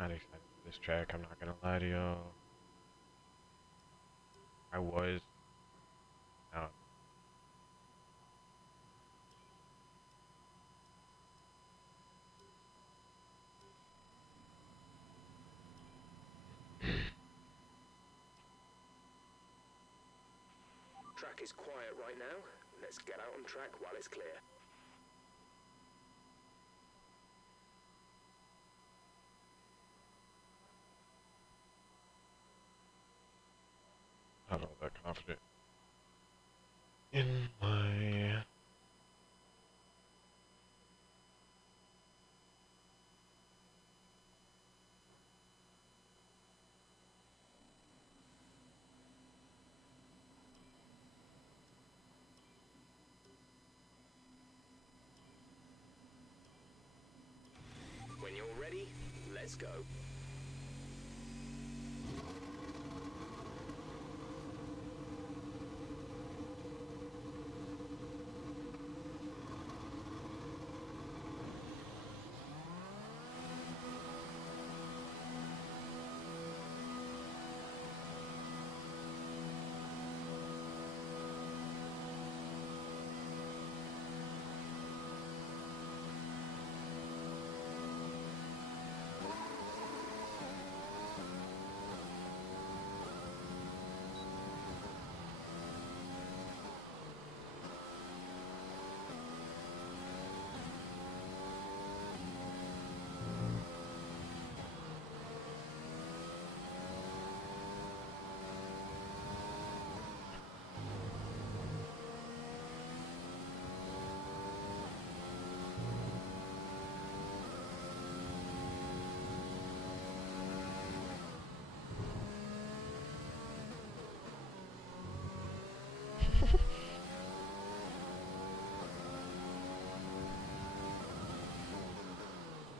not excited for this track, I'm not gonna lie to y'all. I was. Now, Track is quiet right now. Let's get out on track while it's clear. I'm not that confident in my. When you're ready, let's go.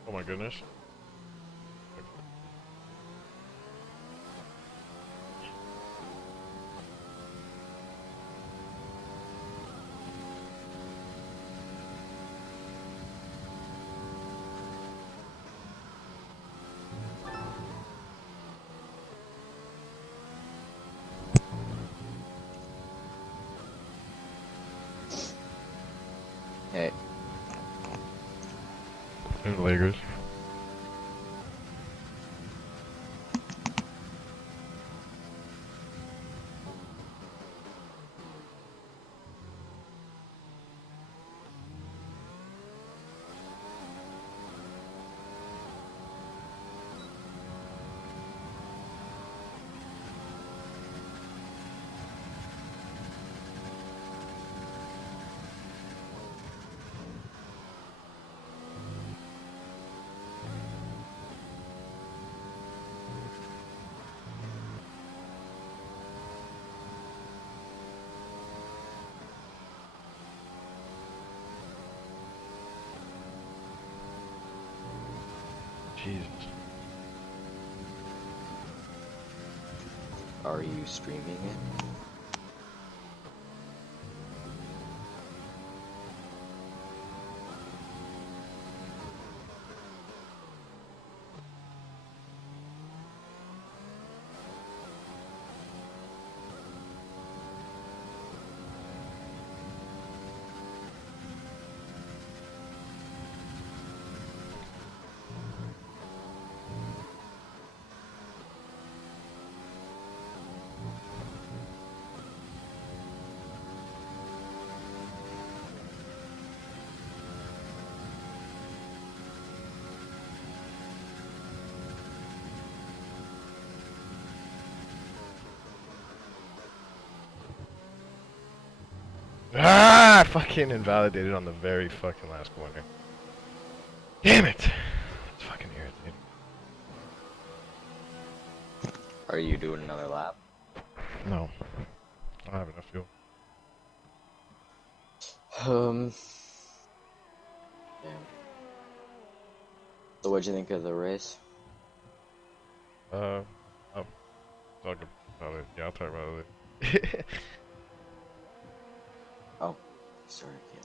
Oh my goodness. Hey. And Lakers. Jesus. Are you streaming it? Ah! Fucking invalidated on the very fucking last corner. Damn it! It's fucking irritating. Are you doing another lap? No. I don't have enough fuel. Yeah. So what'd you think of the race? I'll talk about it. Yeah, I'll talk about it. Oh, sorry, yeah.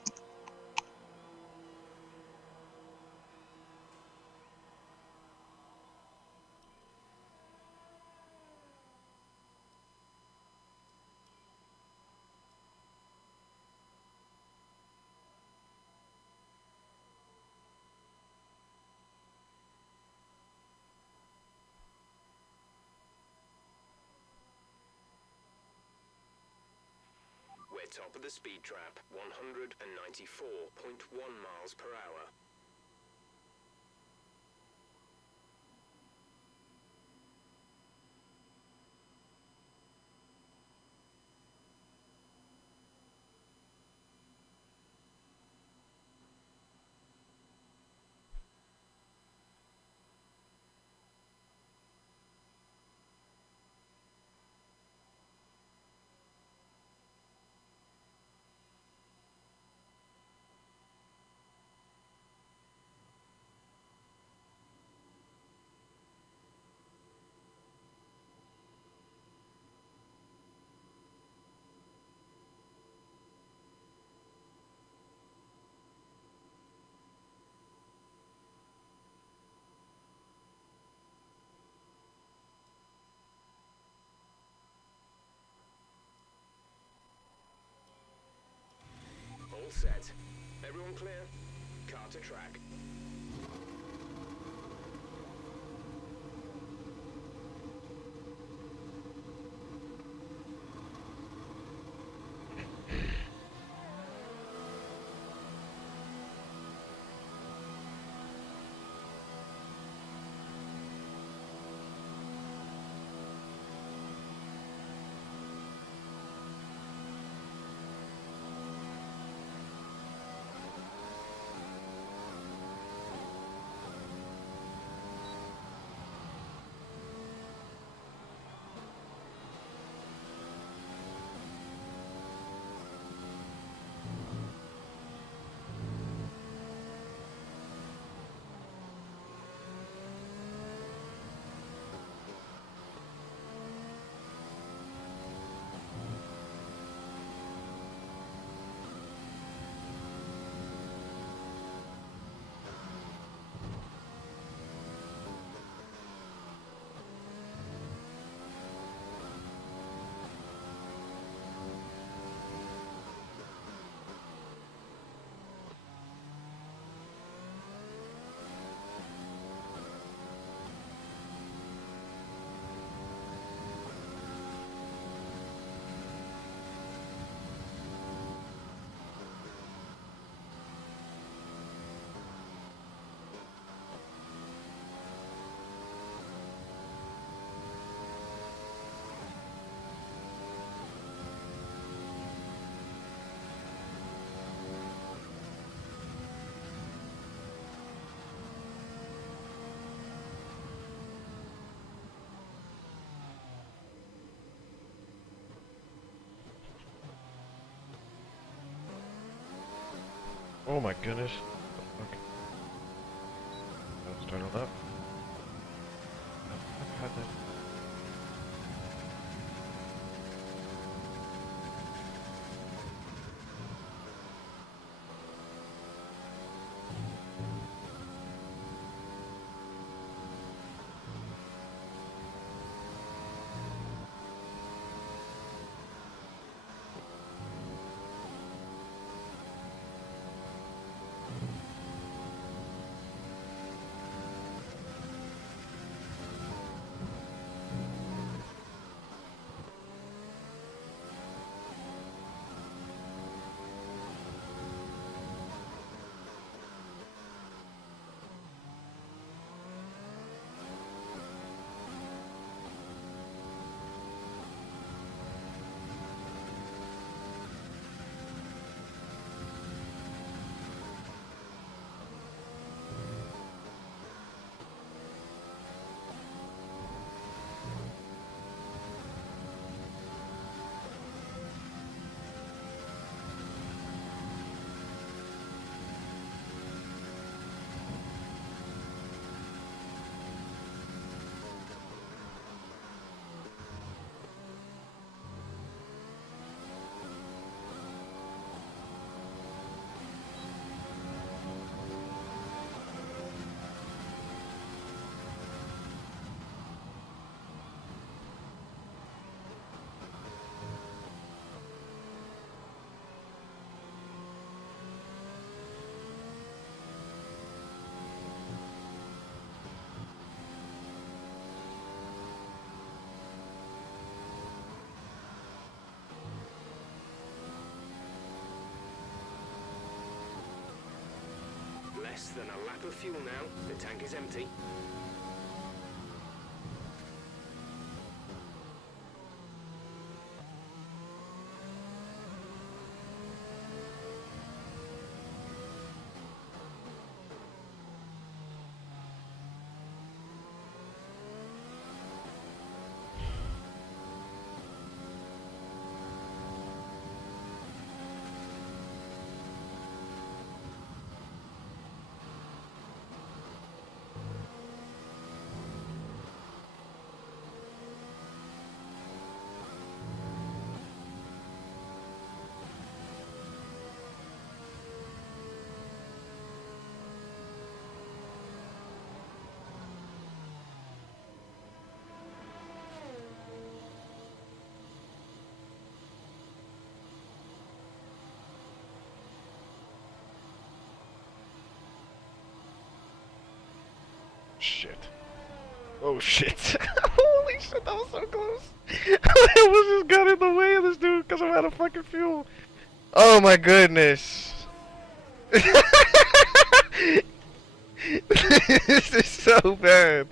top of the speed trap, 194.1 miles per hour. All set. Everyone clear? Car to track. Oh my goodness. Okay. Let's start on up. How the- Less than a lap of fuel now. The tank is empty. Shit. Oh shit. Holy shit, that was so close. I almost just got in the way of this dude because I'm out of fucking fuel. Oh my goodness. This is so bad.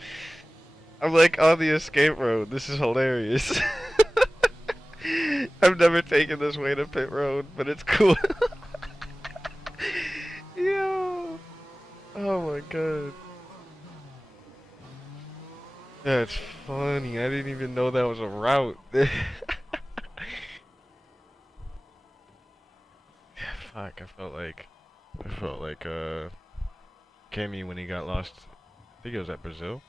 I'm like on the escape road. This is hilarious. I've never taken this way to pit road, but it's cool. Yo. Oh my god. That's funny. I didn't even know that was a route. Yeah, fuck, I felt like Cammy when he got lost. I think it was at Brazil.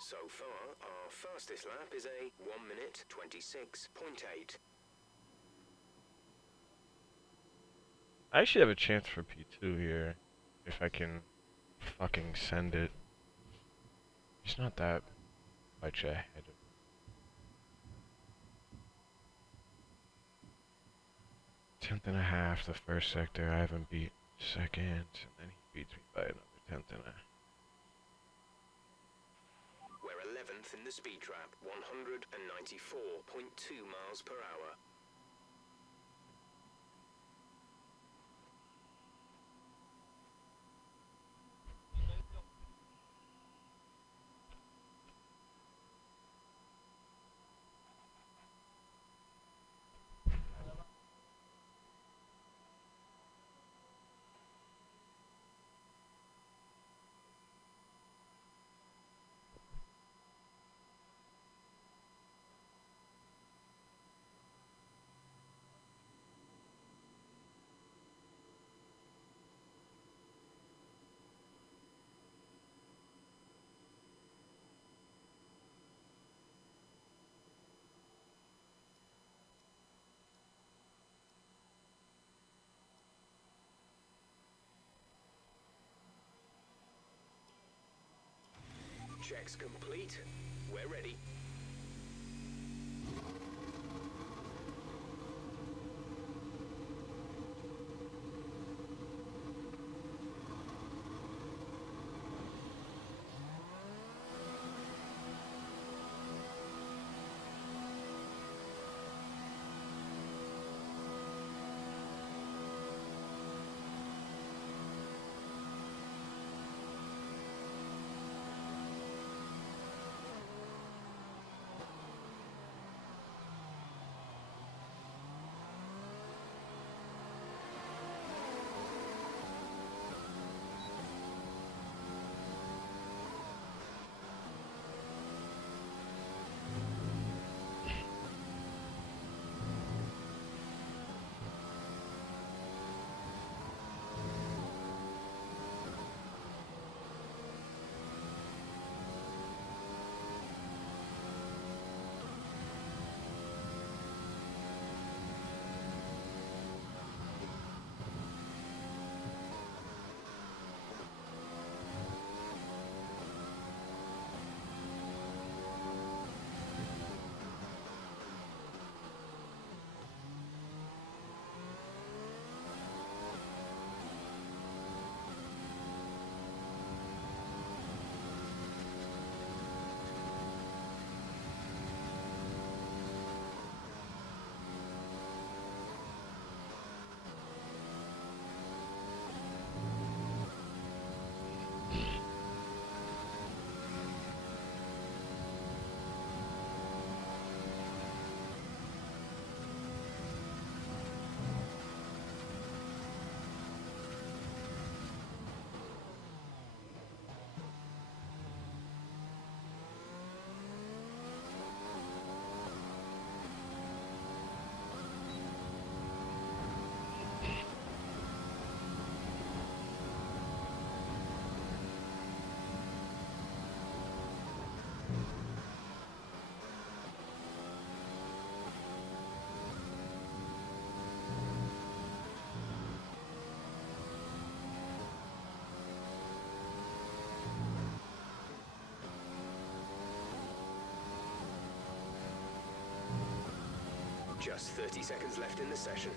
So far, our fastest lap is a 1 minute 26.8. I actually have a chance for P2 here. If I can fucking send it. It's not that much ahead of 10th and a half, the first sector. I haven't beat second, and then he beats me by another 10th and a half. We're 11th in the speed trap, 194.2 miles per hour. Checks complete. We're ready. Just 30 seconds left in the session.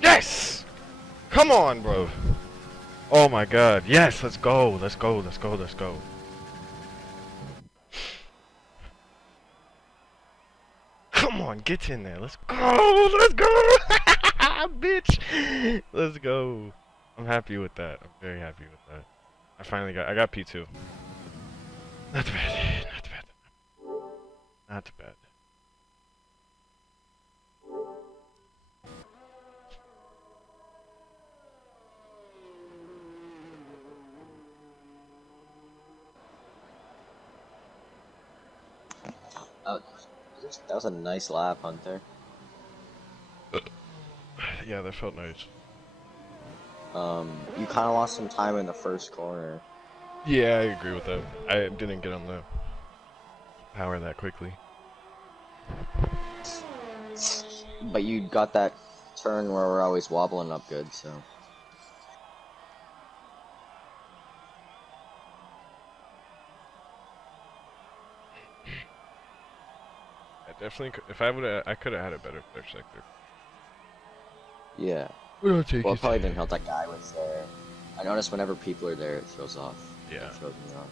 Yes! Come on, bro. Oh my god. Yes, let's go. Let's go. Let's go. Let's go. Come on, get in there. Let's go. Let's go. Bitch. Let's go. I'm happy with that. I'm very happy with that. I got P2. Not too bad. Not too bad. Not too bad. Oh, that was a nice lap, Hunter. Yeah, that felt nice. You kind of lost some time in the first corner. Yeah, I agree with that. I didn't get on the power that quickly. But you got that turn where we're always wobbling up good, so. I definitely could, if I would have, I could have had a better first sector. Yeah. We'll take Well, it. it probably didn't help that guy was there. I noticed whenever people are there, it throws off. Yeah. It throws me off.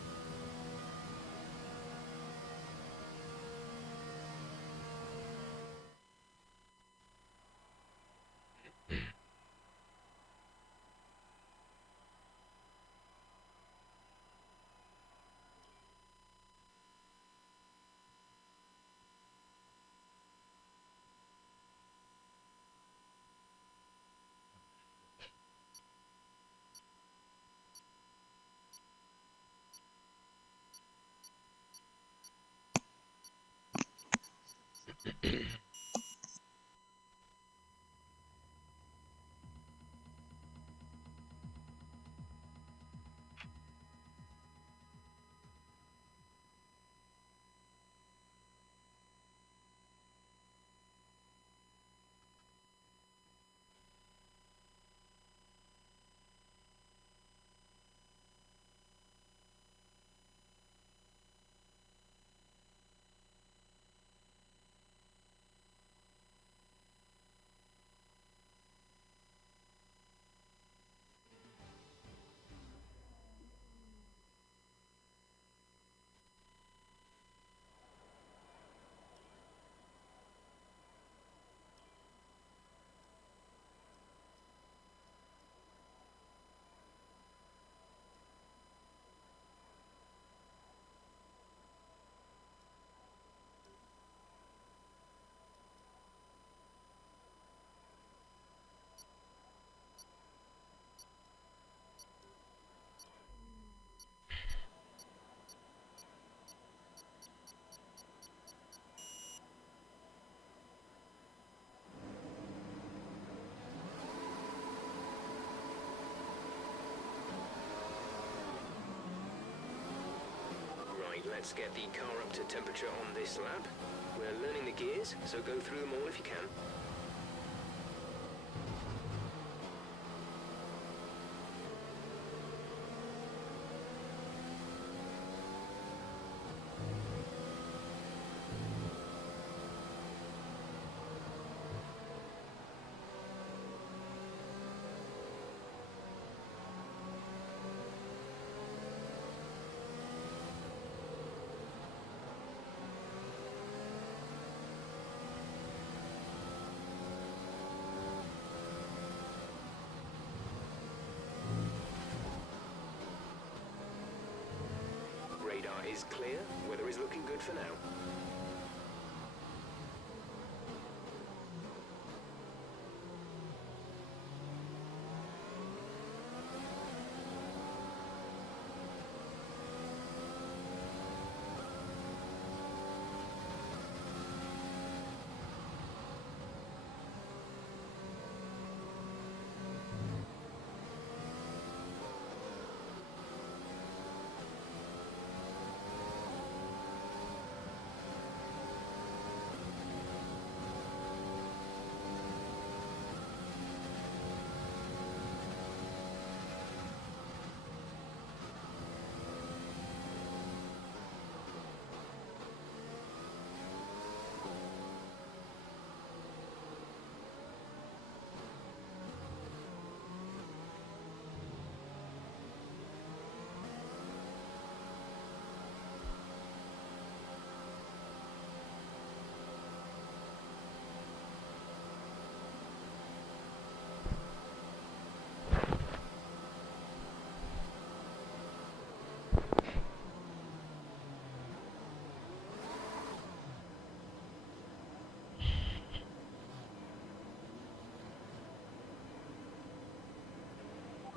Right, let's get the car up to temperature on this lap. We're learning the gears, so go through them all if you can. is clear. Weather is looking good for now.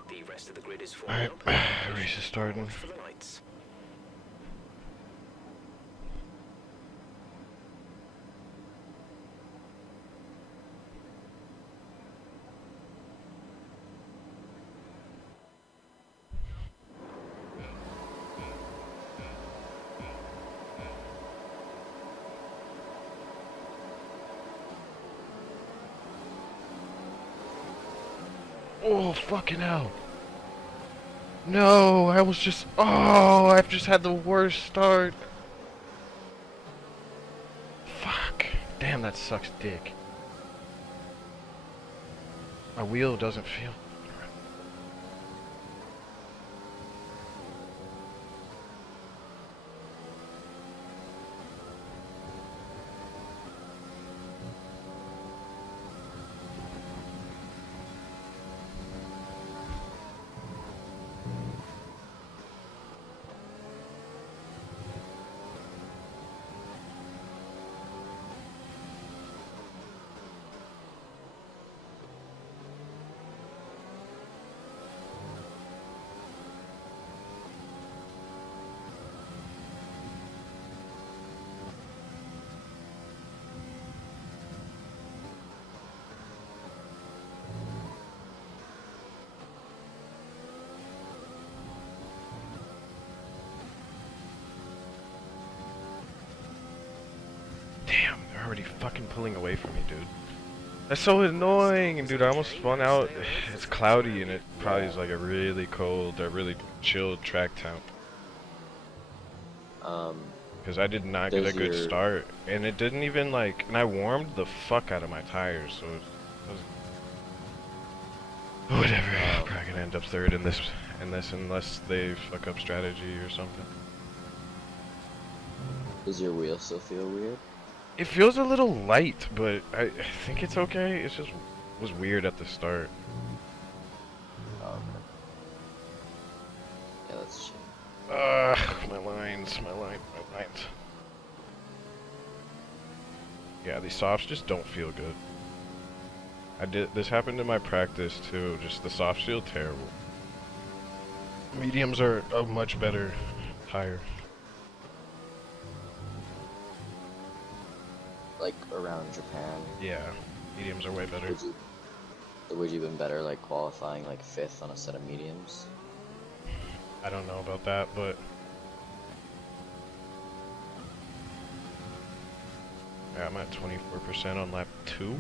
The rest of the grid is forming Alright, up. race is starting. Watch for the lights. Oh, fucking hell. No, I was just... Oh, I've just had the worst start. Fuck. Damn, that sucks dick. My wheel doesn't feel... Damn, they're already fucking pulling away from me, dude. That's so annoying, and dude, I almost spun out. It's cloudy, and it probably is like a really cold, a really chilled track temp. Because I did not get a good start, and it didn't even like, and I warmed the fuck out of my tires, so it was whatever. I'm probably gonna end up third in this unless they fuck up strategy or something. Does your wheel still feel weird? It feels a little light, but I think it's okay. It's just was weird at the start. Oh, okay. Yeah, that's chill. My lines. Yeah, these softs just don't feel good. This happened in my practice too. Just the softs feel terrible. Mediums are a much better tire. Like around Japan. Yeah, mediums are way better. Would you been better like qualifying like 5th on a set of mediums? I don't know about that, but yeah, I'm at 24% on lap 2.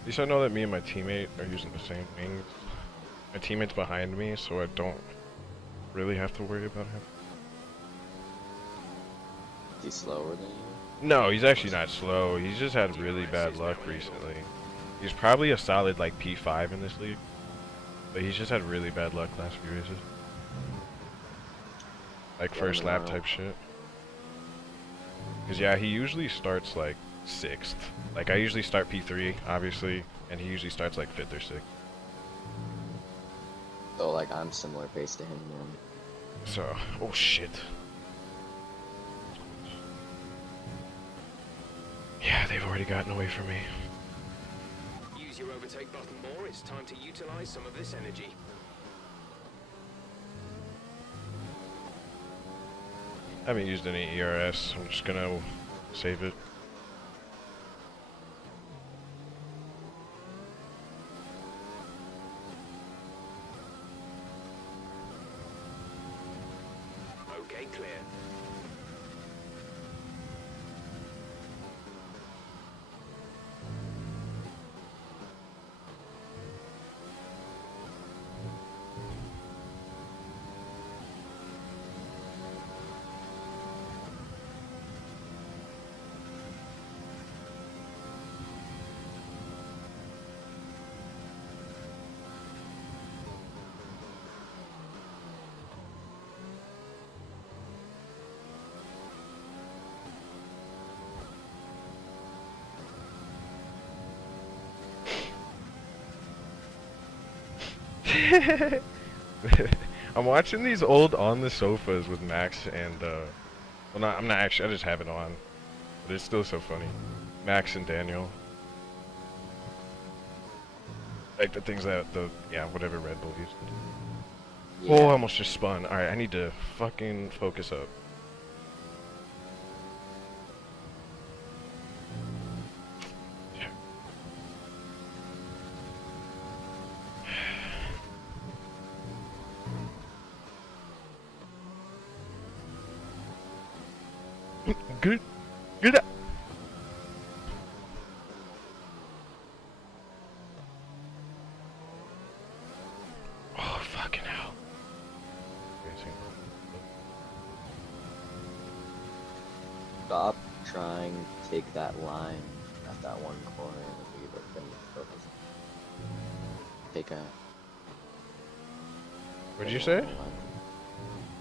At least I know that me and my teammate are using the same wings. My teammate's behind me, so I don't really have to worry about him. Is he slower than you? No, he's actually not slow. He's just had really bad luck recently. He's probably a solid like P5 in this league. But he's just had really bad luck last few races. Like Yeah, first let me lap know. type shit. Cause yeah, he usually starts like 6th. Like I usually start P3, obviously, and he usually starts like 5th or 6th. So like I'm similar pace to him then. So, oh shit. Yeah, they've already gotten away from me. Use your overtake button more. It's time to utilize some of this energy. I haven't used any ERS. I'm just gonna save it. Okay, clear. I'm watching these old On the Sofas with Max and well, not I'm not actually. I just have it on, but it's still so funny. Max and Daniel, like the things that whatever Red Bull used to do. Yeah. Oh, I almost just spun. All right, I need to fucking focus up. Good, good. Oh, fucking hell. Stop trying to take that line at that one corner and leave it then focus. Take a What did you say?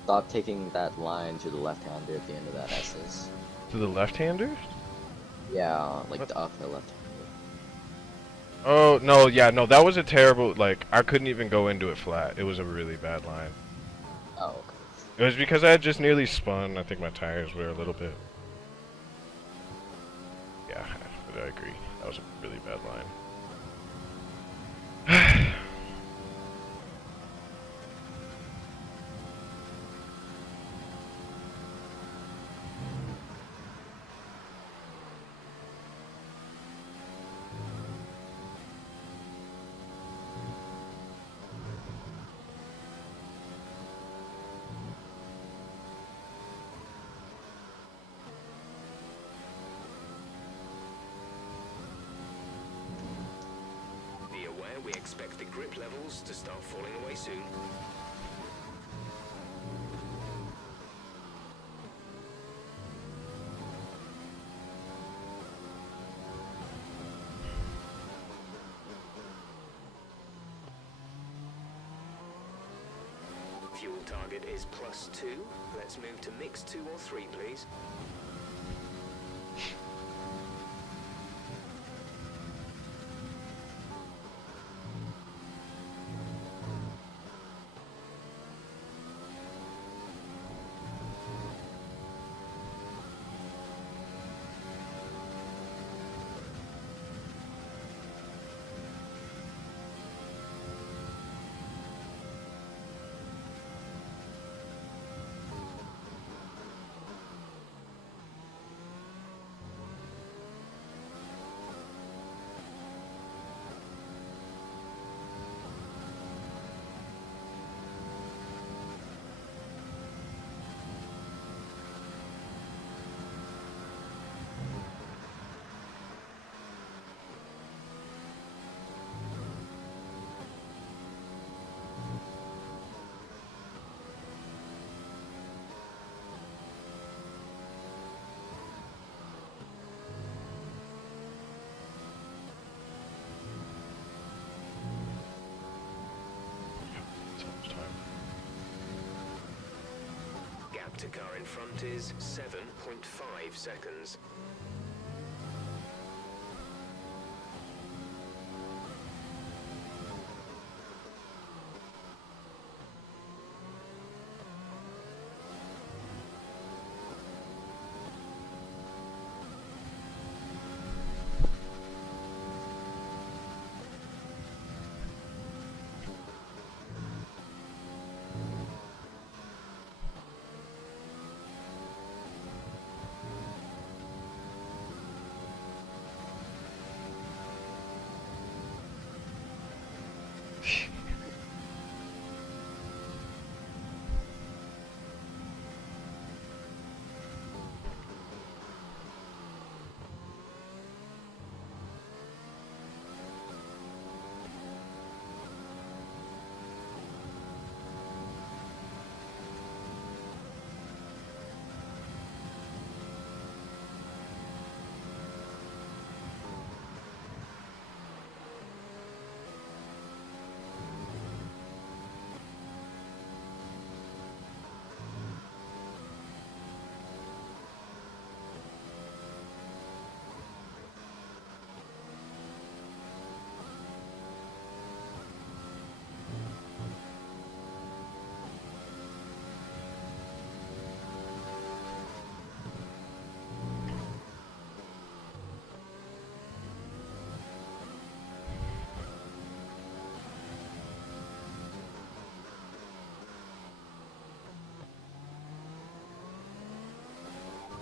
Stop taking that line to the left-hander at the end of that S's. To the left-handers? Yeah, like What? the uphill left-hander. Oh, no, yeah, no, that was a terrible, like, I couldn't even go into it flat. It was a really bad line. Oh, okay. It was because I had just nearly spun. I think my tires were a little bit... Yeah, but I agree. That was a really bad line. Be aware we expect the grip levels to start falling away soon. Fuel target is +2. Let's move to mix 2 or 3, please. lap to car in front is 7.5 seconds.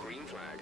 Green flag.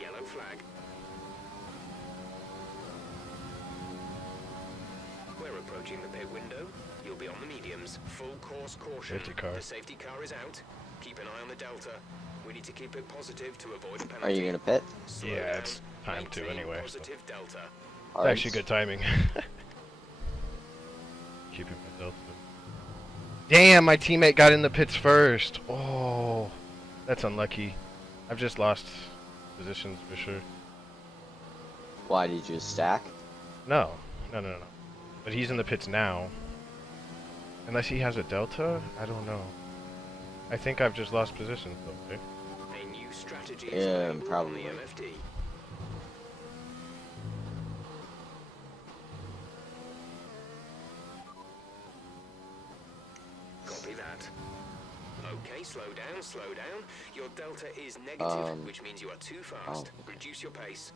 Yellow flag. We're approaching the pit window. You'll be on the mediums. Full course caution. Safety car. The safety car is out. Keep an eye on the delta. We need to keep it positive to avoid a penalty. Are you gonna pit? Slow Yeah, down. it's time to Maintain anyway. So. Positive delta. It's actually good timing. Keeping myself. Damn, my teammate got in the pits first. Oh, that's unlucky. I've just lost positions for sure. Why did you stack? No. But he's in the pits now. Unless he has a delta? I don't know. I think I've just lost positions though, okay? A new strategy Yeah, is available on probably. the MFD. Copy that. Okay, slow down, slow down. Your delta is negative, which means you are too fast. Reduce your pace.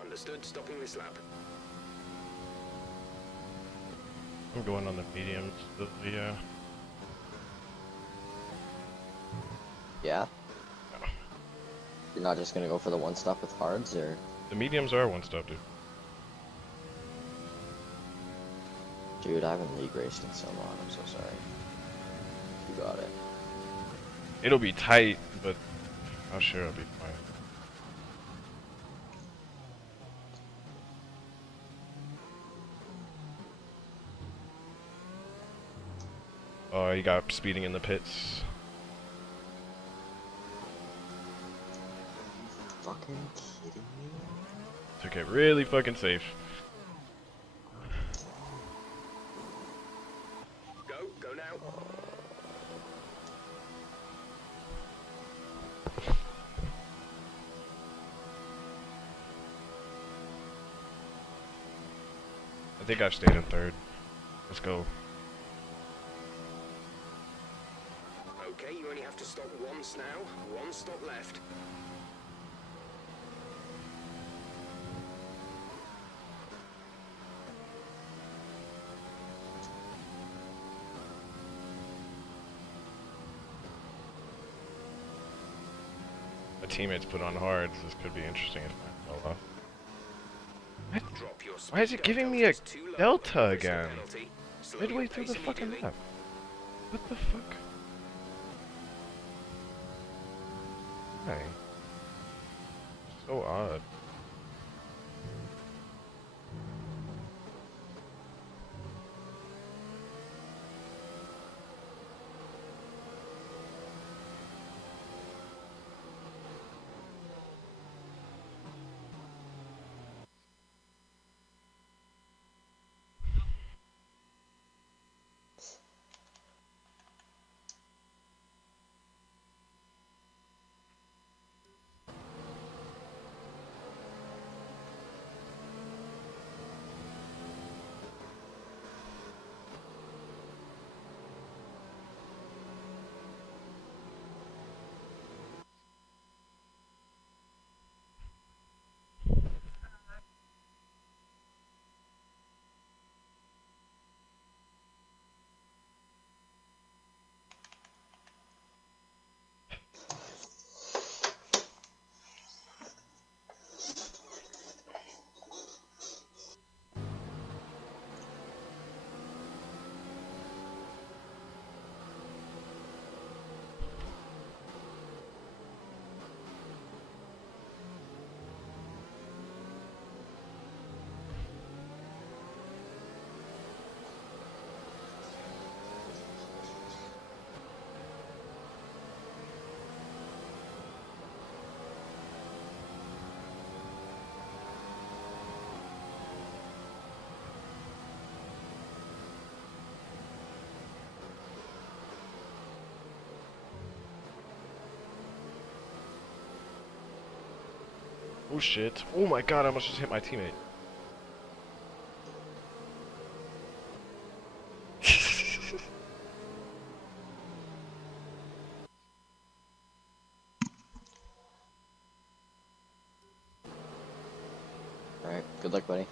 Understood, stopping this lap. I'm going on the mediums. Yeah. Yeah? You're not just gonna go for the one stop with hards, or? The mediums are one stop, dude. Dude, I haven't league raced in so long, I'm so sorry. You got it. It'll be tight, but I'm sure it'll be fine. Oh, you got speeding in the pits. Fucking kidding me? Took it really fucking safe. Go now. I think I've stayed in third. Let's go. Okay, you only have to stop once now. One stop left. teammates put on hard, so this could be interesting if I fell off. What? Drop your Why is speed it giving delta me a is too low, delta risk a again? penalty. Slow Midway your through the pace fucking immediately. map. What the fuck? Why? So odd. Oh shit. Oh my god, I almost just hit my teammate. Alright, good luck, buddy.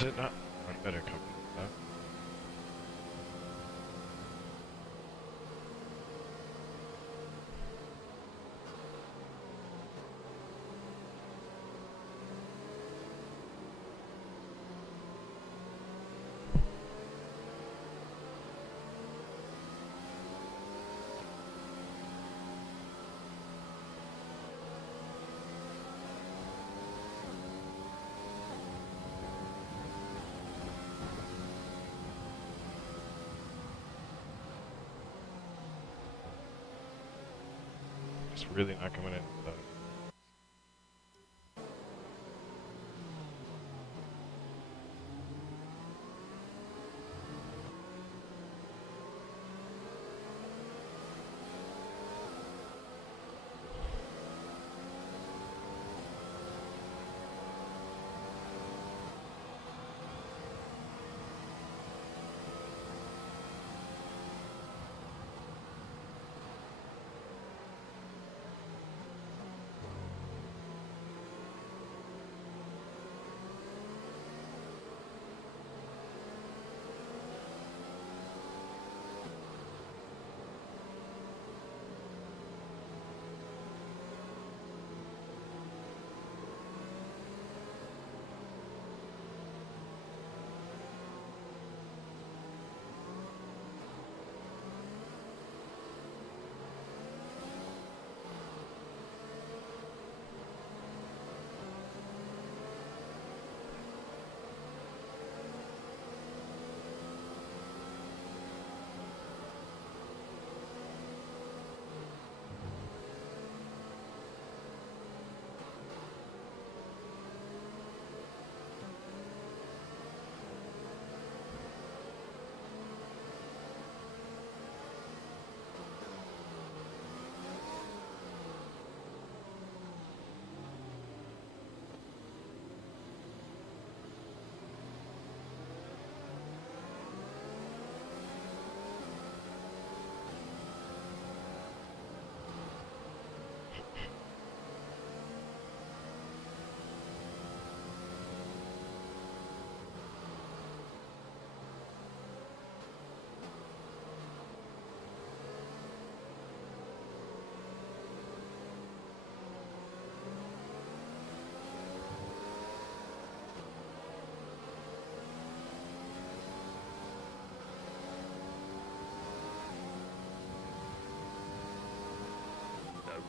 Is it not? I better come with that. It's really not coming in.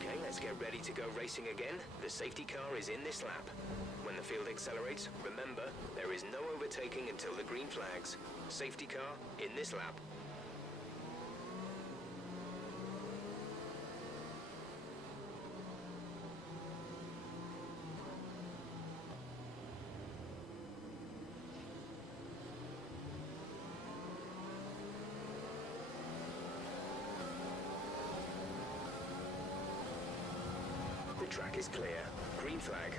Okay, let's get ready to go racing again. The safety car is in this lap. When the field accelerates, remember, there is no overtaking until the green flags. Safety car in this lap. The track is clear. Green flag.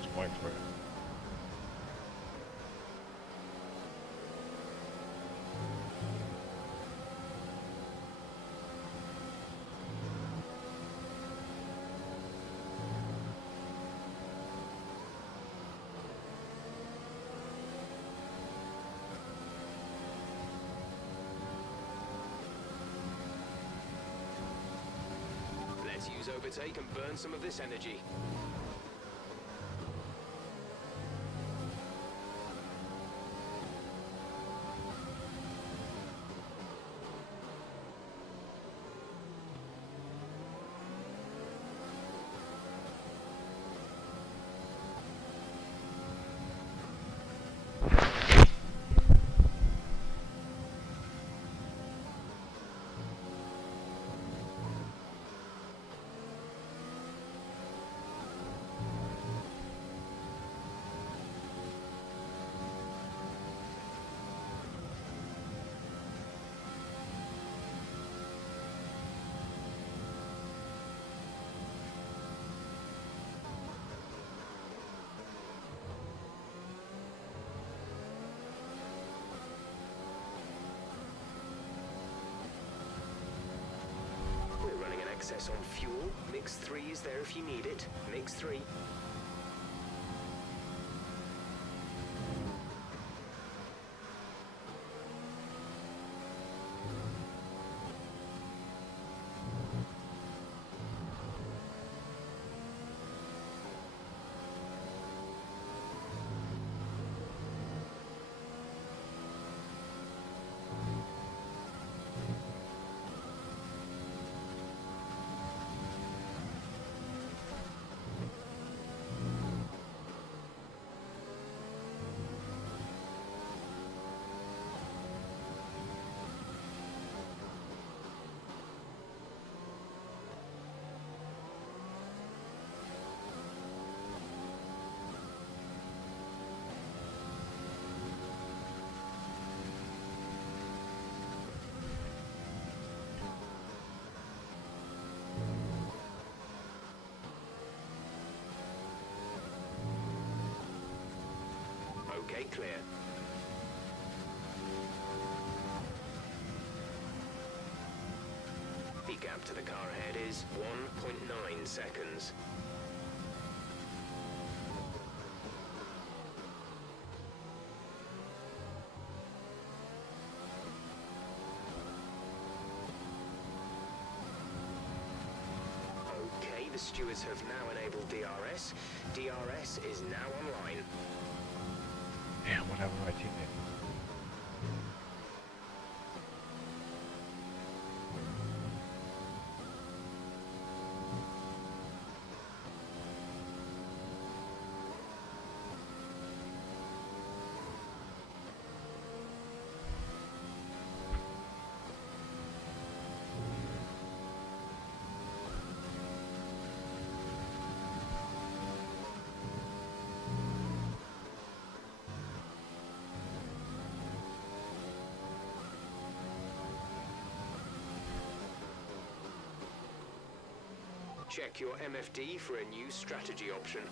Just wait for it. Let's use overtake and burn some of this energy. Excess on fuel. Mix 3 is there if you need it. Mix 3. Okay, clear. The gap to the car ahead is 1.9 seconds. Okay, the stewards have now enabled DRS. DRS is now online. Damn, what happened to my teammate? Check your MFD for a new strategy option.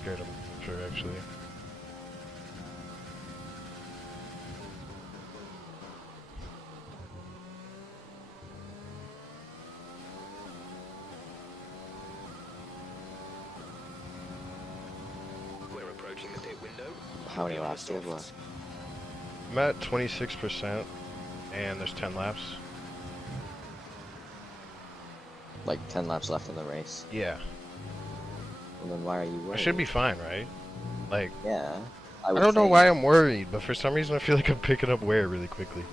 scared of the future, actually. We're approaching the pit window. How many laps do you have left? I'm at 26%, and there's 10 laps. Like 10 laps left in the race. Yeah. Well, then why are you I worried? should be fine, right? Like, Yeah. I would don't know think. why I'm worried, but for some reason I feel like I'm picking up wear really quickly.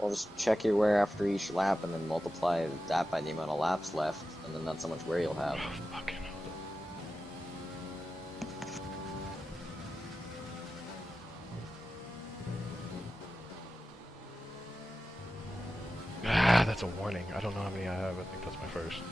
Well, just check your wear after each lap and then multiply that by the amount of laps left, and then that's how much wear you'll have. Oh, fucking hell. Ah, that's a warning. I don't know how many I have. I think that's my first.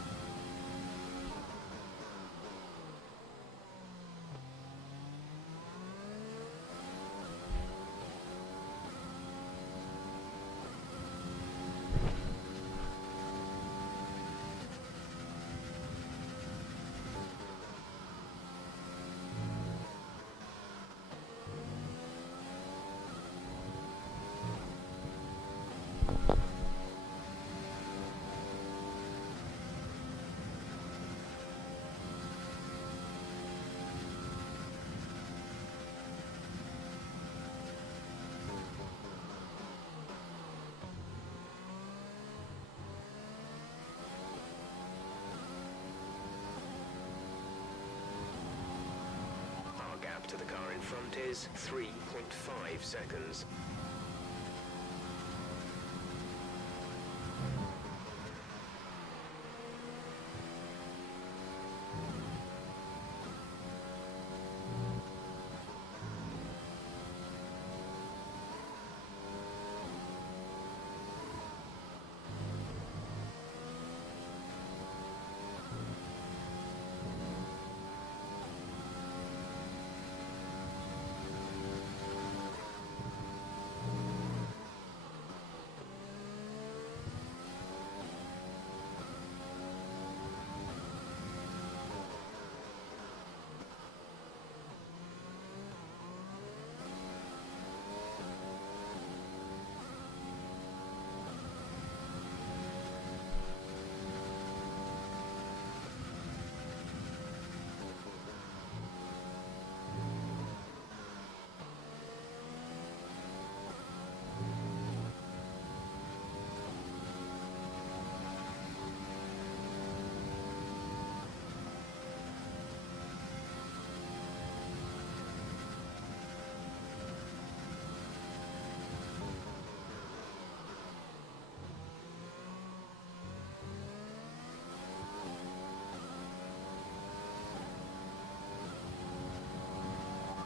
Our gap to the car in front is 3.5 seconds.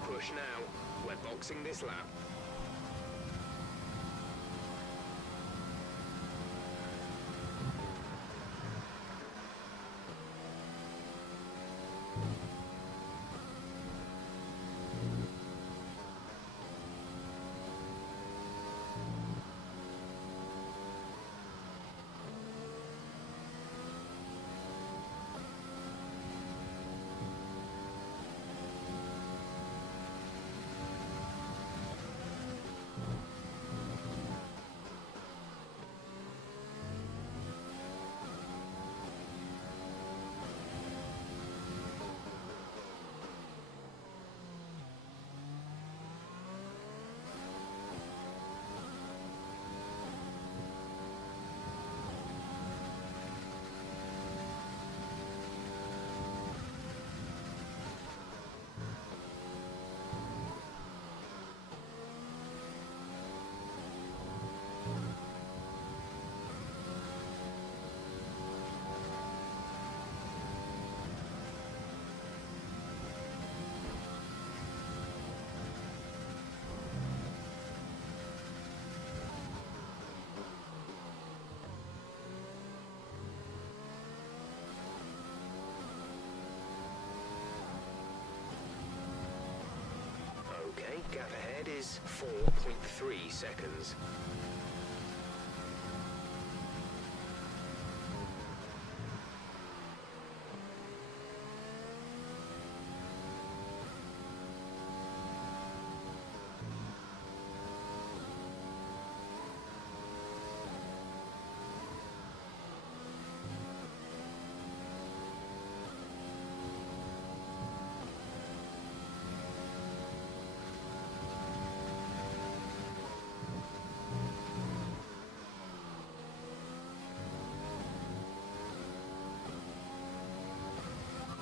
Push now. We're boxing this lap. Okay, gap ahead is 4.3 seconds.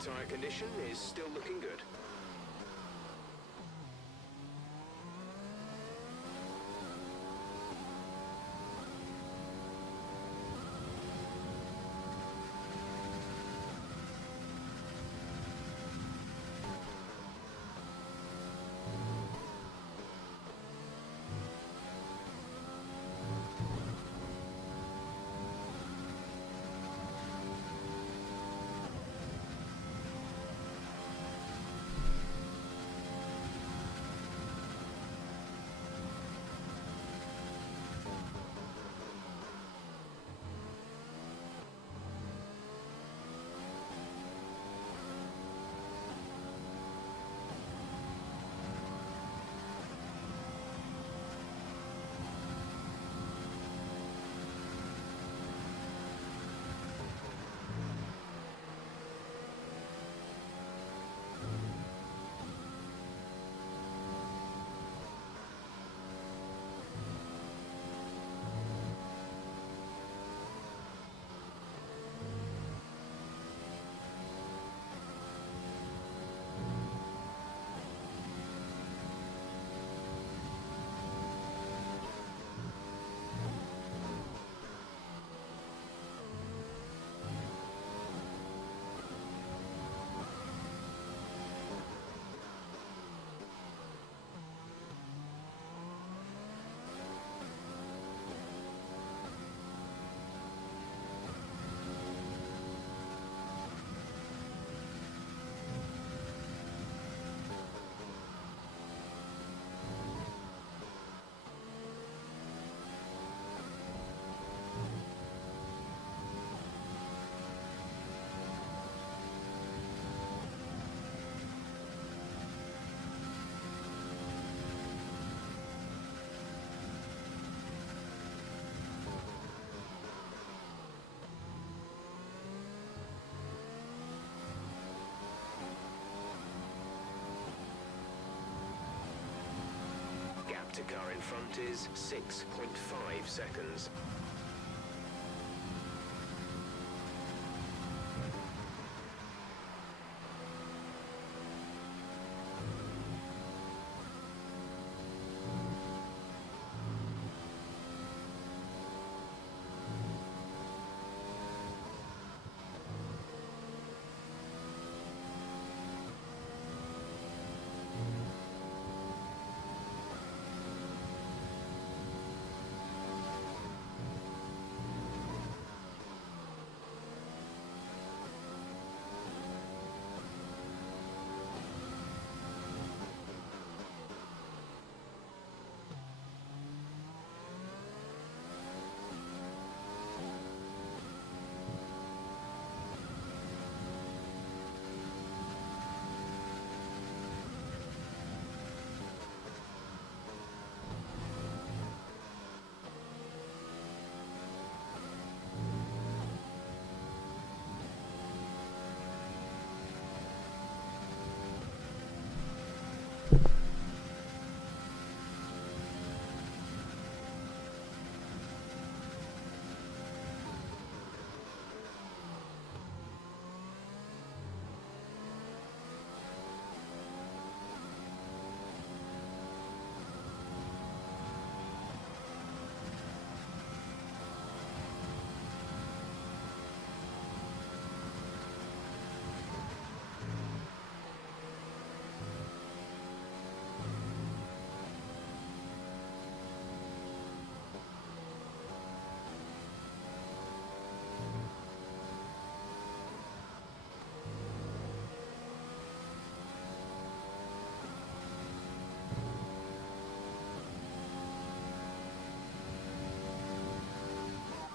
Tire condition is still looking good. Gap to car in front is 6.5 seconds.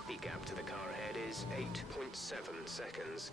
The gap to the car ahead is 8.7 seconds.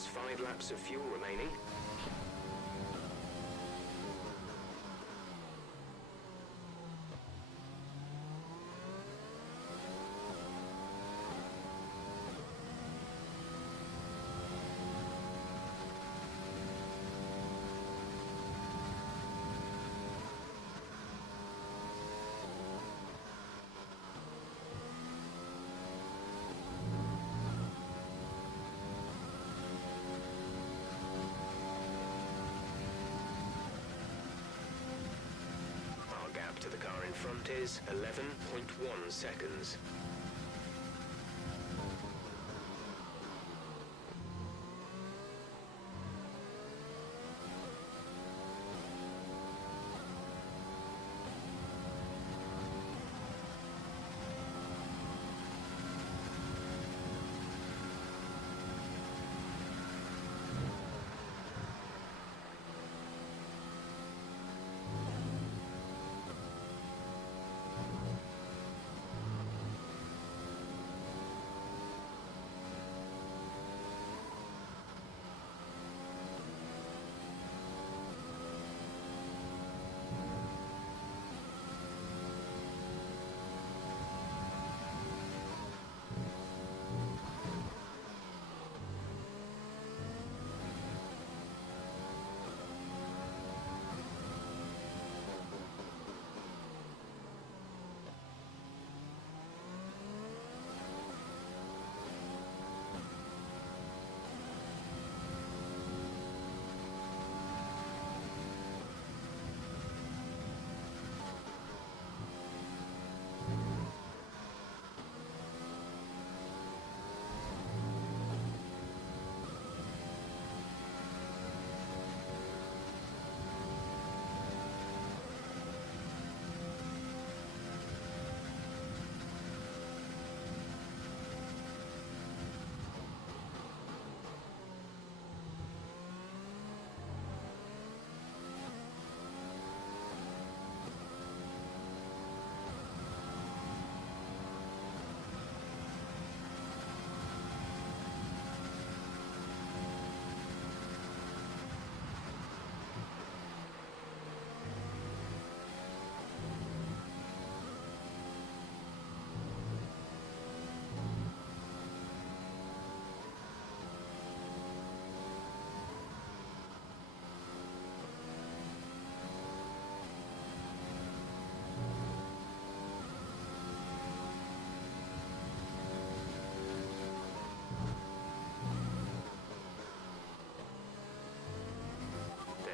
There's 5 laps of fuel remaining. Our gap to the car in front is 11.1 seconds.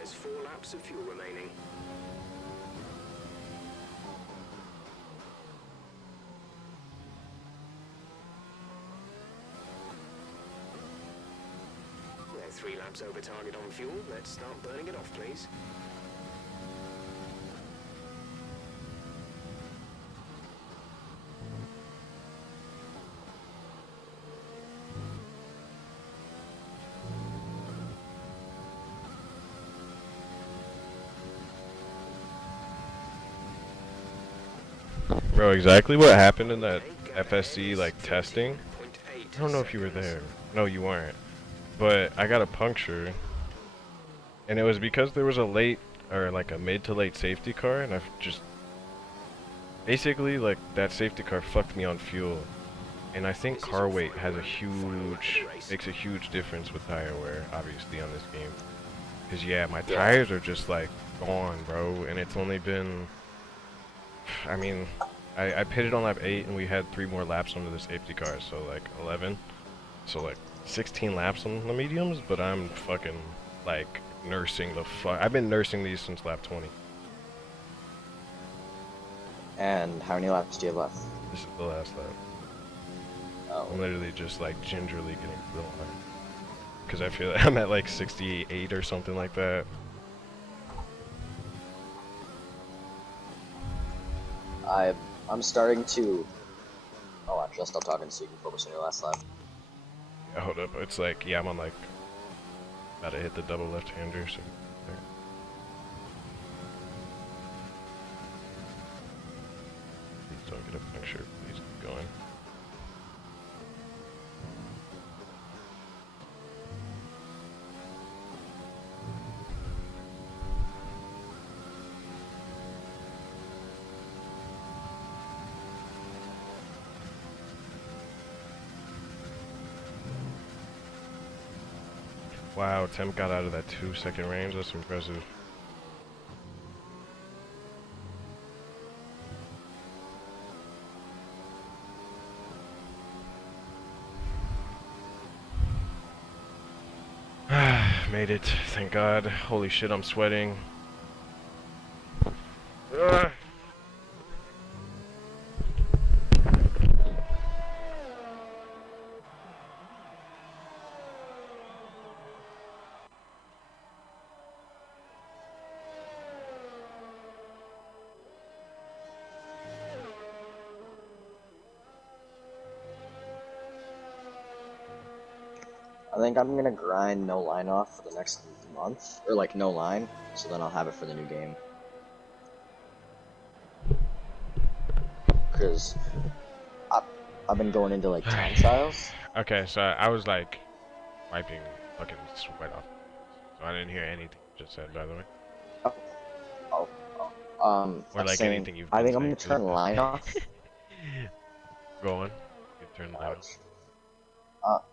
There's 4 laps of fuel remaining. We're 3 laps over target on fuel. Let's start burning it off, please. Bro, exactly what happened in that FSC like testing? I don't know if you were there. No, you weren't. But I got a puncture, and it was because there was a late or like a mid to late safety car, and I've just basically like that safety car fucked me on fuel. And I think car weight has a makes a huge difference with tire wear, obviously, on this game. Cause yeah, my tires are just like gone, bro, and it's only been, I mean, I pitted on lap 8 and we had 3 more laps under the safety car, so like 11. So like 16 laps on the mediums, but I'm fucking like nursing the fuck. I've been nursing these since lap 20. And how many laps do you have left? This is the last lap. Oh. I'm literally just like gingerly getting to the line. Cause I feel like I'm at like 68 or something like that. I'm starting to. Oh, actually, I'll stop talking so you can focus on your last lap. Yeah, hold up. It's like, yeah, I'm on like about to hit the double left-hander. So there. Please don't get a puncture. Please keep going. Wow, Temp got out of that 2-second range. That's impressive. Made it, thank God. Holy shit, I'm sweating. Ugh. I think I'm gonna grind no line off for the next month, or like no line, so then I'll have it for the new game. Cause I've been going into like time trials. Okay, so I was like wiping fucking sweat off. So I didn't hear anything you just said, by the way. Oh, oh, Or I'm like saying, anything you've I been think I'm saying. gonna turn line off. Go on. You turn the light off.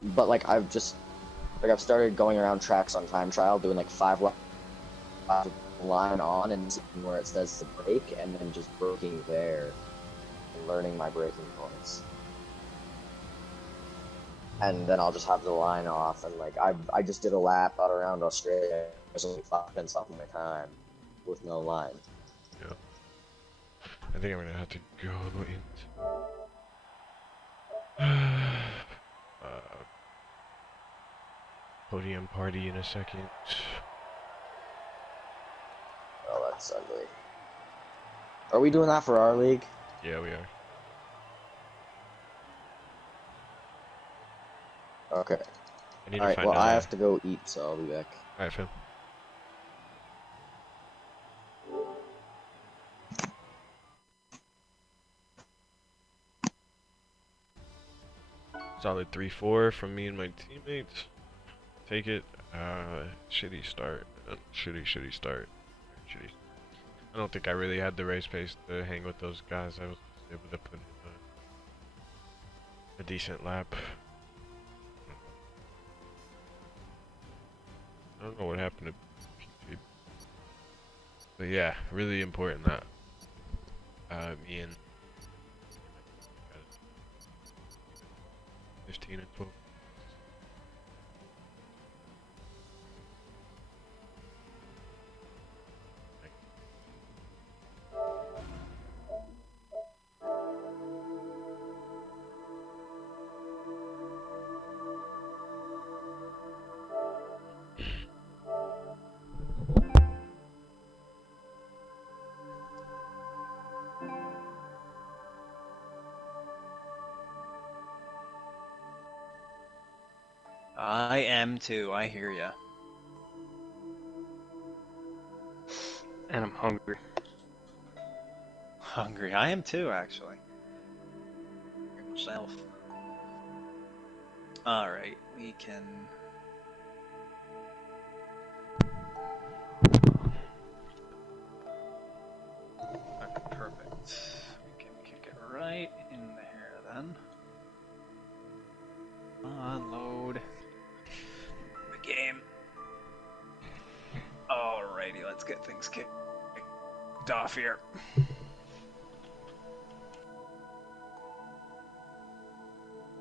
But like I've started going around tracks on time trial, doing like 5 line on and seeing where it says to brake, and then just braking there and learning my braking points. And then I'll just have the line off, and like I just did a lap out around Australia. I was only 5 minutes off my time with no line. Yeah. I think I'm gonna have to go into podium party in a second. Oh, that's ugly. Are we doing that for our league? Yeah, we are. Okay. I need to Alright, find well out. I have to go eat, so I'll be back. Alright, Phil. Solid 3-4 from me and my teammates. Take it. Shitty start. Shitty start. Shitty. I don't think I really had the race pace to hang with those guys. I was able to put in a decent lap. I don't know what happened to PT. But yeah, really important that me and 15 and 12. I am too, I hear ya. And I'm hungry. Hungry, I am too, actually. Myself. Alright, we can... Okay, perfect. We can kick it right in there then. Unload the game. Alrighty, let's get things kicked off here.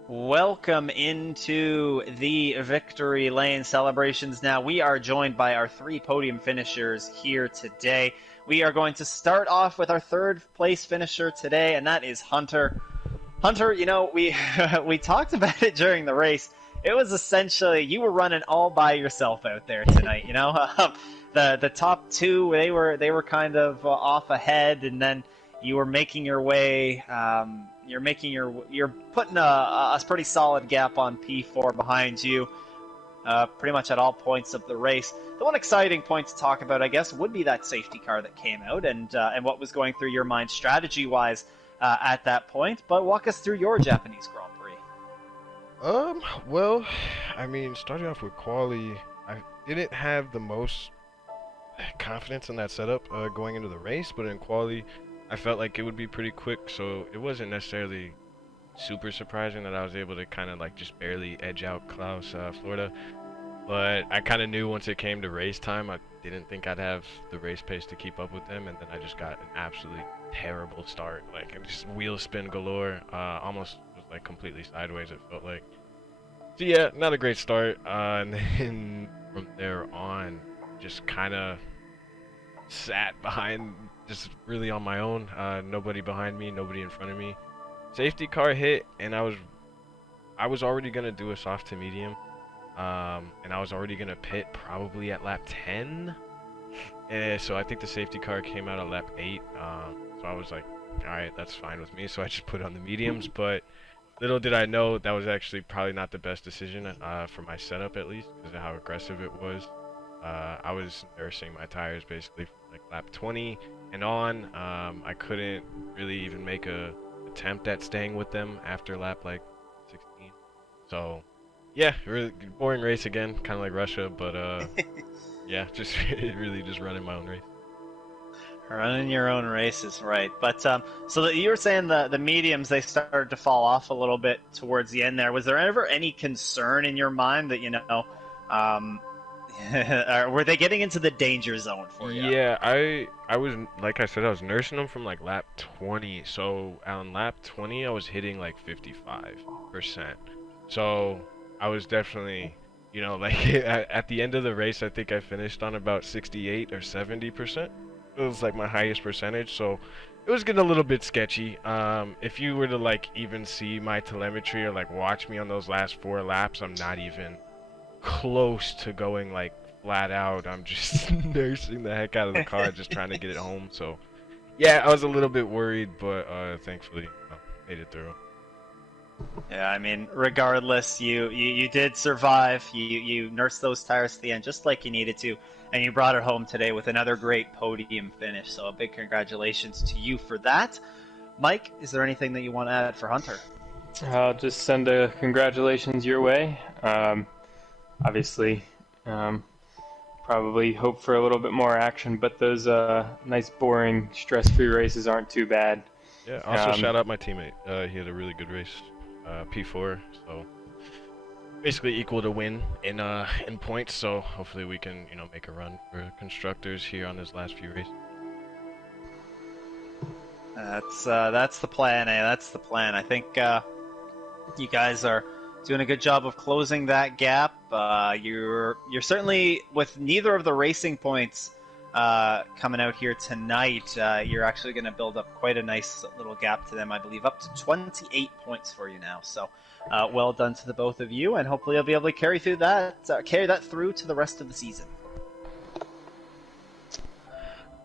Welcome into the Victory Lane celebrations. Now, we are joined by our 3 podium finishers here today. We are going to start off with our 3rd place finisher today, and that is Hunter. Hunter, you know, we we talked about it during the race. It was essentially, you were running all by yourself out there tonight, you know? The top 2, they were kind of off ahead, and then you were making your way, you're putting a pretty solid gap on P4 behind you, pretty much at all points of the race. The one exciting point to talk about, I guess, would be that safety car that came out, and what was going through your mind strategy-wise at that point. But walk us through your Japanese Grand Prix. Well, I mean, starting off with quali, I didn't have the most confidence in that setup going into the race, but in quali, I felt like it would be pretty quick, so it wasn't necessarily super surprising that I was able to kind of like just barely edge out Klaus, Florida. But I kind of knew once it came to race time, I didn't think I'd have the race pace to keep up with them, and then I just got an absolutely terrible start. Like, just wheel spin galore, almost was like completely sideways, it felt like. So yeah, not a great start, and then from there on, just kind of sat behind, just really on my own. Nobody behind me, nobody in front of me. Safety car hit, and I was already gonna do a soft to medium, and I was already gonna pit probably at lap 10. So I think the safety car came out at lap 8. So I was like, all right, that's fine with me. So I just put on the mediums, but little did I know that was actually probably not the best decision for my setup, at least because of how aggressive it was. I was nursing my tires basically from like lap 20 and on. I couldn't really even make a attempt at staying with them after lap like 16. So yeah, really boring race again, kind of like Russia, but yeah, just really just running my own race. Running your own races, right? But so you were saying the mediums, they started to fall off a little bit towards the end there. Was there ever any concern in your mind that were they getting into the danger zone for you? Yeah, I was, like I said, I was nursing them from like lap 20. So on lap 20, I was hitting like 55%. So I was definitely, like at the end of the race, I think I finished on about 68 or 70%. It was like my highest percentage, so it was getting a little bit sketchy. If you were to like even see my telemetry or like watch me on those last 4 laps, I'm not even close to going like flat out. I'm just nursing the heck out of the car, just trying to get it home. So yeah, I was a little bit worried, but thankfully made it through. Yeah, I mean, regardless, you did survive. You nursed those tires to the end just like you needed to, and you brought it home today with another great podium finish. So a big congratulations to you for that. Mike, is there anything that you want to add for Hunter? I'll just send a congratulations your way. Obviously, probably hope for a little bit more action, but those nice, boring, stress-free races aren't too bad. Yeah, also shout out my teammate. He had a really good race, P4, so basically equal to win in points. So hopefully we can make a run for constructors here on this last few races. That's the plan, eh? That's the plan. I think you guys are doing a good job of closing that gap. You're certainly, with neither of the racing points coming out here tonight, you're actually going to build up quite a nice little gap to them. I believe up to 28 points for you now. So well done to the both of you, and hopefully you'll be able to carry that through to the rest of the season.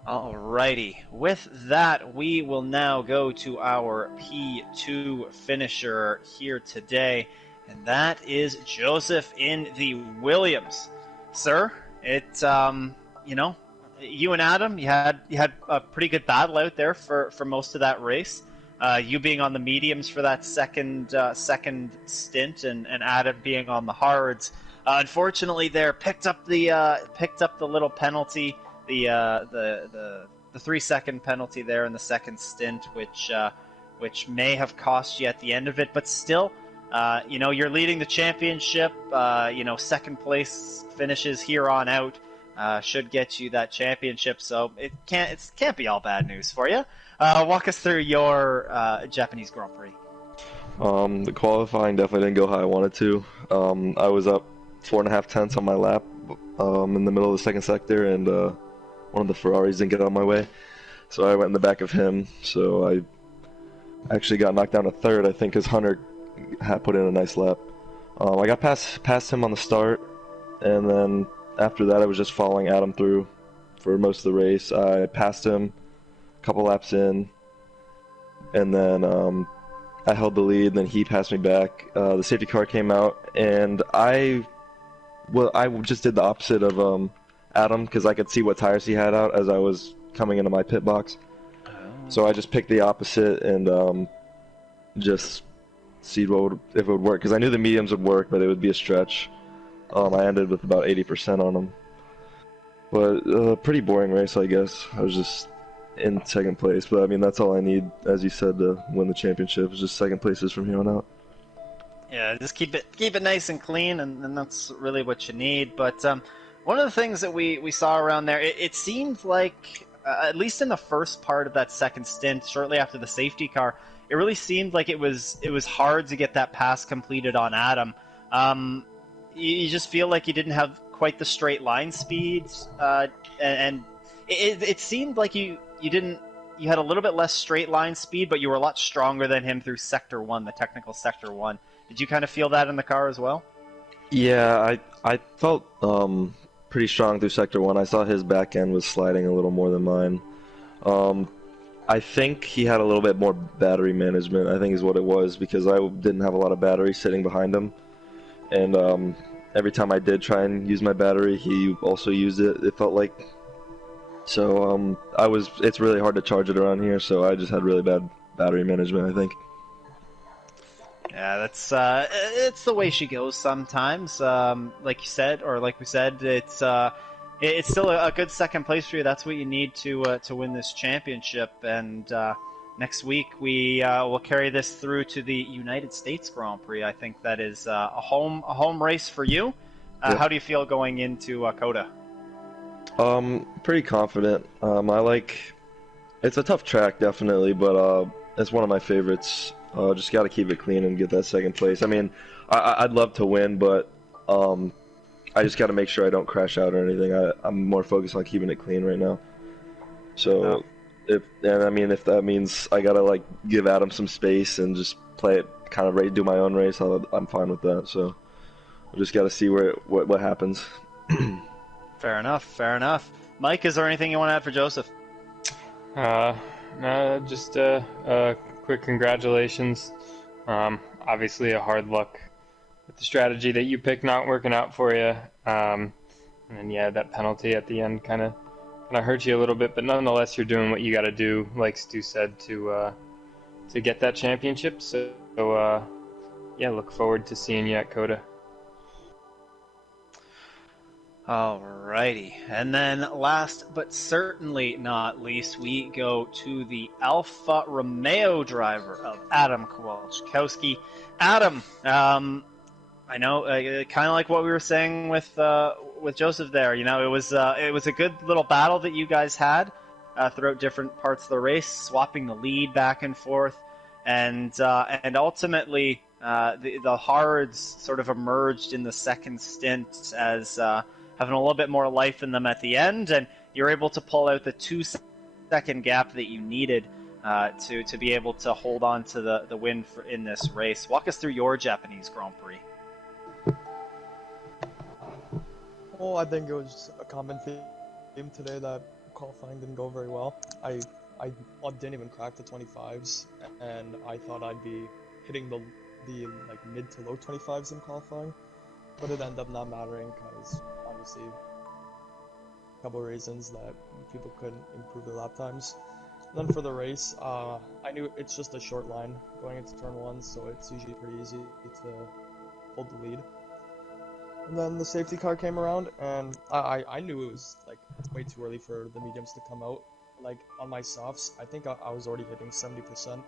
Alrighty, with that, we will now go to our P2 finisher here today, and that is Joseph in the Williams. Sir, you and Adam, you had a pretty good battle out there for most of that race. You being on the mediums for that second stint, and Adam being on the hards. Unfortunately, there picked up the little penalty. The 3-second penalty there in the second stint, which may have cost you at the end of it, but still, you're leading the championship. Second place finishes here on out should get you that championship. So it can't be all bad news for you. Walk us through your Japanese Grand Prix. The qualifying definitely didn't go how I wanted to. I was up 4.5 tenths on my lap in the middle of the second sector, and one of the Ferraris didn't get out of my way, so I went in the back of him. So I actually got knocked down to third, I think, because Hunter had put in a nice lap. I got past him on the start, and then after that I was just following Adam through for most of the race. I passed him a couple laps in, and then I held the lead, then he passed me back. The safety car came out, and I just did the opposite of Adam, because I could see what tires he had out as I was coming into my pit box. So I just picked the opposite and just see if it would work, because I knew the mediums would work, but it would be a stretch. I ended with about 80% on them. But pretty boring race, I guess. I was just in second place, but I mean, that's all I need, as you said, to win the championship. It's just second places from here on out. Yeah, just keep it nice and clean, and that's really what you need. But one of the things that we saw around there, it seemed like, at least in the first part of that second stint, shortly after the safety car, it really seemed like it was hard to get that pass completed on Adam. You just feel like you didn't have quite the straight line speed, and it seemed like you had a little bit less straight line speed, but you were a lot stronger than him through Sector 1, the technical Sector 1. Did you kind of feel that in the car as well? Yeah, I felt pretty strong through Sector 1. I saw his back end was sliding a little more than mine. I think he had a little bit more battery management, I think is what it was, because I didn't have a lot of battery sitting behind him. And every time I did try and use my battery, he also used it, it felt like. So it's really hard to charge it around here, so I just had really bad battery management, I think. Yeah, that's it's the way she goes sometimes. Like you said, or like we said, it's still a good second place for you. That's what you need to win this championship. And next week we will carry this through to the United States Grand Prix. I think that is a home race for you. Yeah. How do you feel going into COTA? Pretty confident. It's a tough track, definitely, but it's one of my favorites. Just got to keep it clean and get that second place. I mean, I'd love to win, but I just got to make sure I don't crash out or anything. I'm more focused on keeping it clean right now. So, if that means I gotta give Adam some space and just play it kind of do my own race, I'm fine with that. So, I just got to see what happens. Fair enough. Mike, is there anything you want to add for Joseph? No, just quick congratulations. Obviously a hard luck with the strategy that you picked not working out for you. And then that penalty at the end kind of hurt you a little bit, but nonetheless you're doing what you got to do, like Stu said, to get that championship. So look forward to seeing you at COTA. Alrighty, and then last but certainly not least, we go to the Alfa Romeo driver of Adam Kowalczkowski. Adam, I know, kind of like what we were saying with Joseph there. You know, it was a good little battle that you guys had throughout different parts of the race, swapping the lead back and forth, and ultimately the hards sort of emerged in the second stint as having a little bit more life in them at the end, and you're able to pull out the 2-second gap that you needed to be able to hold on to the win in this race. Walk us through your Japanese Grand Prix. Well, I think it was a common theme today that qualifying didn't go very well. I didn't even crack the 25s, and I thought I'd be hitting the mid to low 25s in qualifying, but it ended up not mattering because obviously a couple of reasons that people couldn't improve their lap times. And then for the race, I knew it's just a short line going into turn 1, so it's usually pretty easy to hold the lead. And then the safety car came around, and I knew it was way too early for the mediums to come out. On my softs, I think I was already hitting 70%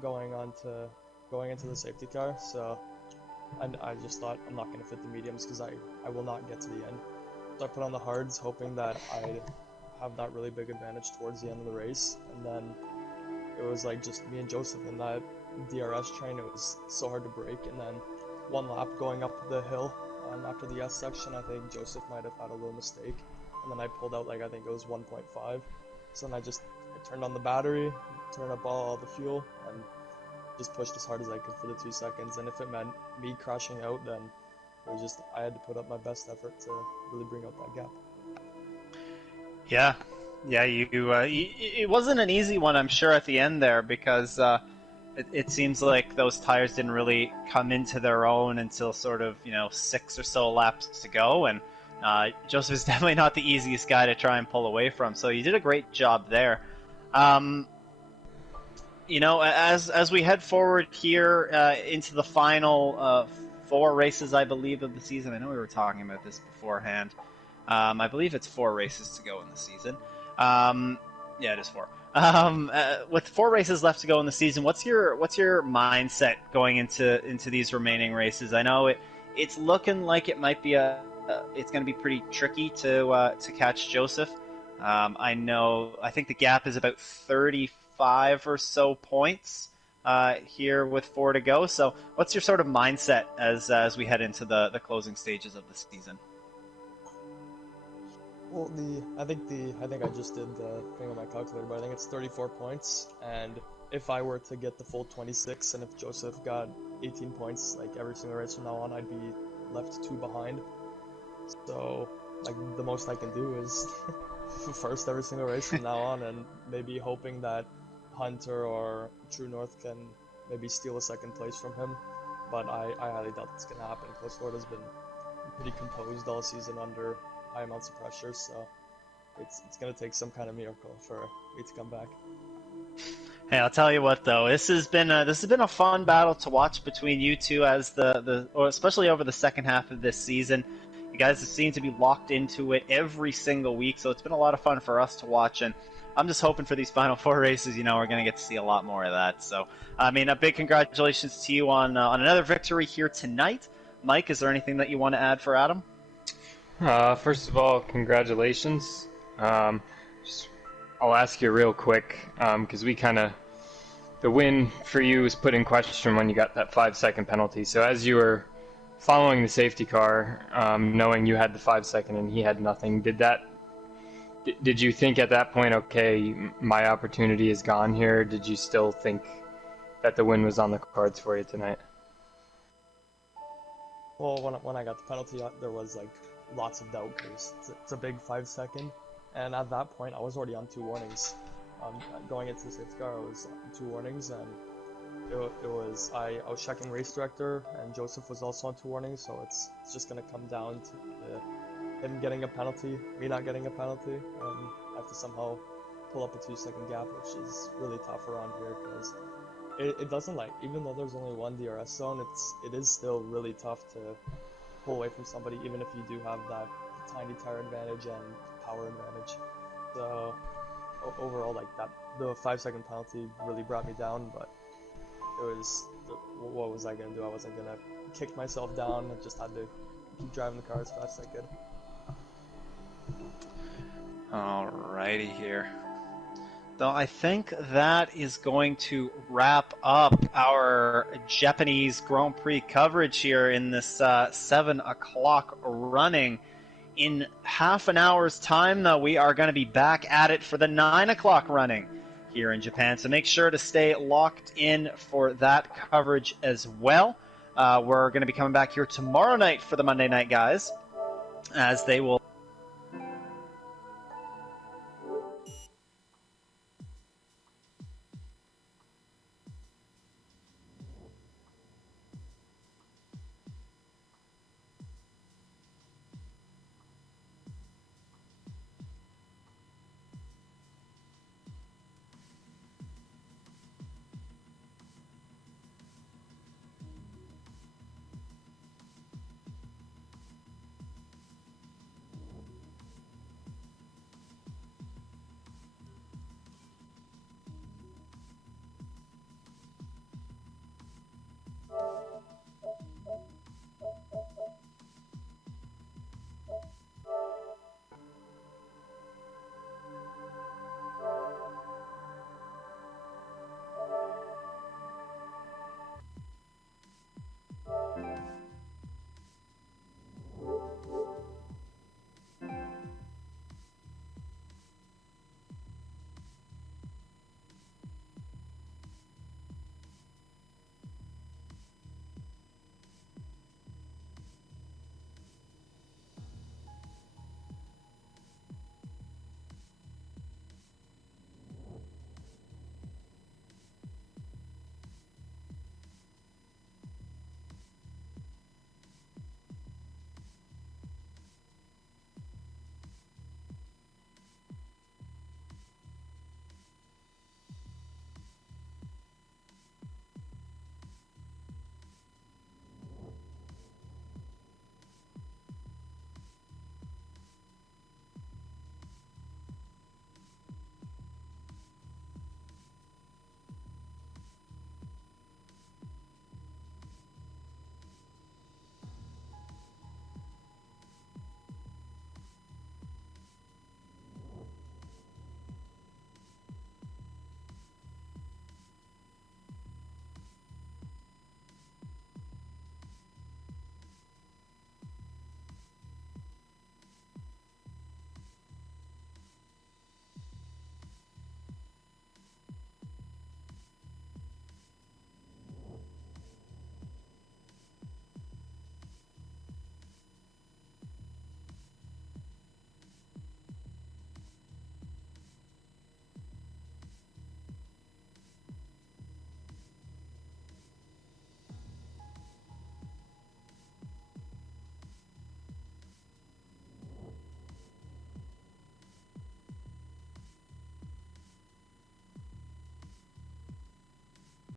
going into the safety car, so I just thought I'm not going to fit the mediums because I will not get to the end. So I put on the hards hoping that I'd have that really big advantage towards the end of the race, and then it was just me and Joseph in that DRS train. It was so hard to break, and then one lap going up the hill after the S section, I think Joseph might have had a little mistake, and then I pulled out I think it was 1.5. So then I turned on the battery, turned up all the fuel, and just pushed as hard as I could for the 2 seconds. And if it meant me crashing out, then it was just I had to put up my best effort to really bring out that gap. Yeah, it wasn't an easy one, I'm sure, at the end there, because it seems like those tires didn't really come into their own until sort of 6 or so laps to go, and Joseph is definitely not the easiest guy to try and pull away from. So you did a great job there. As we head forward here into the final 4 races, I believe, of the season. I know we were talking about this beforehand. I believe it's 4 races to go in the season. Yeah, it is 4. With 4 races left to go in the season, what's your mindset going into these remaining races? I know it's looking like it might be it's going to be pretty tricky to catch Joseph. I think the gap is about 35 or so points here with 4 to go. So, what's your sort of mindset as we head into the closing stages of the season? Well, I think I just did the thing on my calculator, but I think it's 34 points. And if I were to get the full 26, and if Joseph got 18 points, like every single race from now on, I'd be left 2 behind. So, like, the most I can do is first every single race from now on, and maybe hoping that Hunter or True North can maybe steal a second place from him. But I highly doubt that's gonna happen. Close Lord has been pretty composed all season under high amounts of pressure, so it's gonna take some kind of miracle for me to come back. Hey, I'll tell you what though, this has been a fun battle to watch between you two as or especially over the second half of this season. You guys seem to be locked into it every single week, so it's been a lot of fun for us to watch, and I'm just hoping for these final 4 races, we're going to get to see a lot more of that. So, I mean, a big congratulations to you on another victory here tonight. Mike, is there anything that you want to add for Adam? First of all, congratulations. I'll ask you real quick, because the win for you was put in question when you got that 5-second penalty. So as you were following the safety car, knowing you had the 5-second and he had nothing, did you think at that point, okay, my opportunity is gone here? Did you still think that the win was on the cards for you tonight? Well, when I got the penalty, there was like lots of doubt because it's a big 5-second, and at that point I was already on 2 warnings. Going into the safety car, I was on 2 warnings, and I was checking race director, and Joseph was also on 2 warnings, so it's just gonna come down to him getting a penalty, me not getting a penalty, and I have to somehow pull up a 2-second gap, which is really tough around here because it doesn't, like, even though there's only 1 DRS zone, it is still really tough to pull away from somebody, even if you do have that tiny tire advantage and power advantage. So overall, like, the 5-second penalty really brought me down, but what was I gonna do? I wasn't gonna kick myself down. I just had to keep driving the car as fast as I could. Alrighty here. So I think that is going to wrap up our Japanese Grand Prix coverage here in this 7 o'clock running. In half an hour's time, though, we are going to be back at it for the 9 o'clock running here in Japan. So make sure to stay locked in for that coverage as well. We're going to be coming back here tomorrow night for the Monday Night Guys, as they will